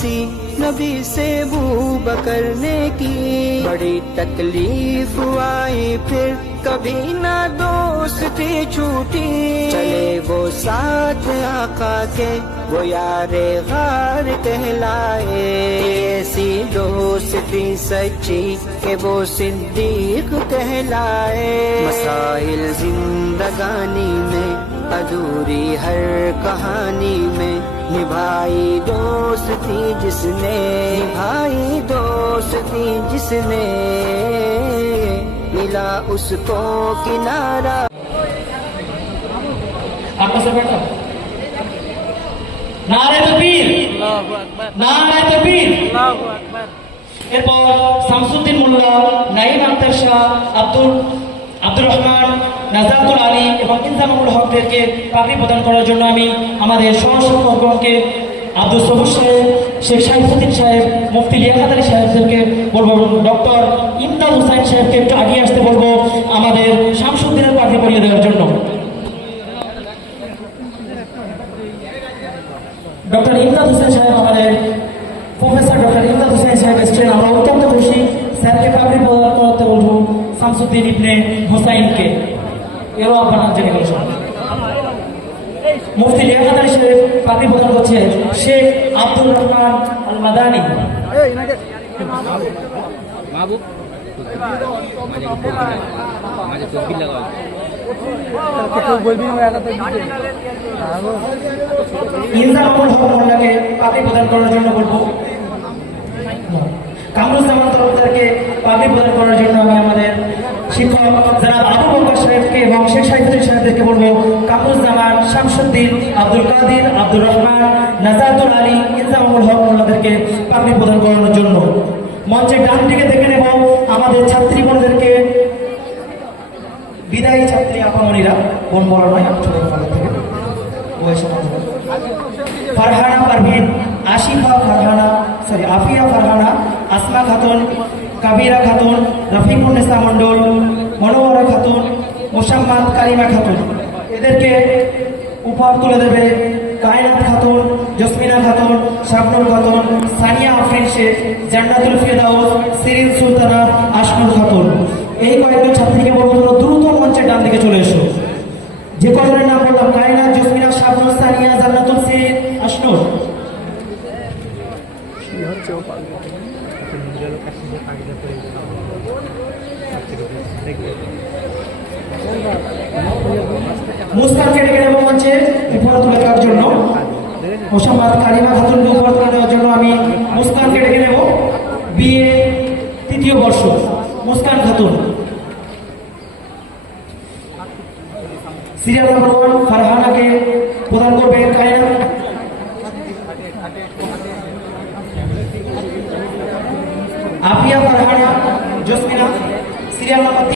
سی نبی سے بو بکر نے کی۔ بڑی تکلیف آئی، پھر کبھی نہ دوستی چھوٹی۔ چلے وہ ساتھ آقا کے، وہ یار غار کہلائے۔ ایسی دوستی سچی کہ وہ صدیق کہلائے۔ مسائل زندگانی میں، ادھوری ہر کہانی میں نبھائی دو दोस्ती जिसने निभाई दोस्ती जिसने मिला उसको किनारा আপনার সাথে बैठो নারে তকবীর নারে তকবীর এরপর শামসুদ্দিন মোল্লা নাইম আক্তার শাহ আব্দুল আব্দুর রহমান নাজাতুল আলী এবং ইনজামুল হকদেরকে পাগড়ি প্রদান করার জন্য আমি আমাদের সহসভাপকগণকে আব্দুল সবুজ সাহেব, শেখ সাইফুদ্দিন সাহেব, মুফতি লিয়াকাত সাহেবদেরকে বলব ডক্টর ইমদাদ হুসাইন সাহেবকে একটু আগিয়ে আসতে বলব আমাদের শামসুদ্দিনের পাগড়ি পরিয়ে দেওয়ার জন্য। ডক্টর ইমদাদ হোসেন সাহেব আমাদের প্রফেসর ডক্টর ইমদাদ হোসেন সাহেব এসেছেন। আমরা অত্যন্ত খুশি স্যারকে পাগড়ি প্রদান করতে বলব শামসুদ্দিন ইবনে হোসাইনকে। এরও আপনার জেনে গেল মুফতি রেহাত আলী সাহেব পাতি প্রদান করছেন শেখ আব্দুর রহমান আল মাদানি মাহবুব মাঝে তসবির হক মোল্লাকে পাতি প্রদান করার জন্য বলব। আব্দুল কাদির, আব্দুর রহমান নাজাতুল আলী ইনজামুল হক মোল্লাদেরকে পাগড়ি প্রদান করানোর জন্য। মঞ্চের ডান দিকে দেখে নেব আমাদের ছাত্রী বোনদেরকে। বিদায়ী ছাত্রী আপামনিরা, বোন বড় নয় ছোট কলেজ থেকে। ফারহানা পারভিন, আশিফা ফারহানা সরি আফিয়া ফারহানা, আসমা খাতুন, কাবিরা খাতুন রফিকুন্নেসা মণ্ডল মনোহরা খাতুন, মোসাম্মাদ কালিমা খাতুন। এদেরকে উপহার তুলে দেবে কায়নাত খাতুন, জসমিনা খাতুন, শাবনুর খাতুন, সানিয়া আফরিন শেখ জান্নাতুল ফেদাউস সিরিন সুলতানা আশনুর খাতুন। এই কয়েকজন ছাত্রীকে বলব, তোমরা দ্রুত মঞ্চের ডান দিকে চলে এসো। যে কজনের নাম বললাম কায়না জসমিনা, শাবনুর, সানিয়া, জান্নাতুল সিরিন আশনুর। মুস্তানকে ডেকে নেব মঞ্চে উপহার তুলে দেওয়ার জন্য মোসাম্মদ কালিমা খাতুনকে উপহার দেওয়ার জন্য আমি মুস্কানকে ডেকে নেব। বিএ তৃতীয় বর্ষ, Muskan Khatun. Serial number one, ফারহানাকে প্রদান করবে কায়না আফিয়া ফারহানা, জসমিনা। Serial number